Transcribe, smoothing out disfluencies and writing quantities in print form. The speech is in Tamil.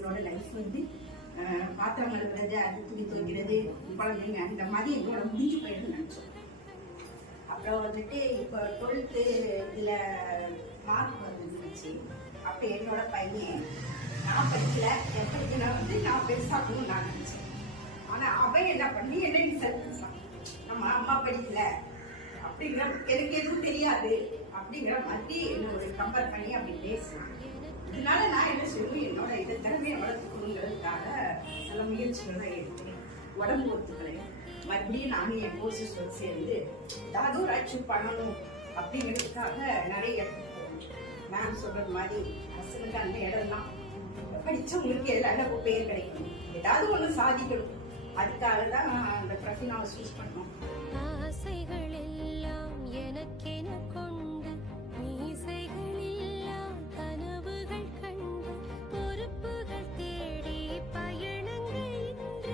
என்னோட லைஃப் வந்து பாத்திரம் கழுவுறது, அது துணி துவைக்கிறது, குழந்தைங்க இந்த மாதிரி என்னோட முடிஞ்சு போயிடுன்னு நினச்சோம். அப்புறம் வந்துட்டு இப்போ 12th இதில் மார்க் வந்துருந்துச்சு. அப்போ என்னோட பையன் நான் படிக்கல, என் பையனை வந்து நான் பெருசாக்கணும்னு நான் நினச்சேன். ஆனால் அவன் என்ன பண்ணி என்ன செலுத்தான், நம்ம அம்மா படிக்கல அப்படிங்கிற, எனக்கு எதுவும் தெரியாது அப்படிங்கிற மாதிரி என்ன ஒரு கம்பேர் பண்ணி அப்படி பேசுனான். இதனால நான் என்ன செய்யணும், என்னோட இதை திறமையை வளர்த்துக்கணுங்கிறதுக்காக சில முயற்சிகளை எடுத்தேன். உடம்பு ஒத்துக்கிறேன், மறுபடியும் நானும் என் கோர்சஸ் சேர்ந்து ஏதாவது ஒரு அச்சீவ் பண்ணணும் அப்படிங்கிறதுக்காக நிறைய இடத்துக்கு போகணும். மேம் சொல்றது மாதிரி பசங்களுக்கு அந்த இடம்லாம் படித்தவங்களுக்கு எல்லாம் பேர் கிடைக்கணும், ஏதாவது ஒன்று சாதிக்கணும். அதுக்காக தான் அந்த ப்ரொஃபஷனை சூஸ் பண்ணோம்.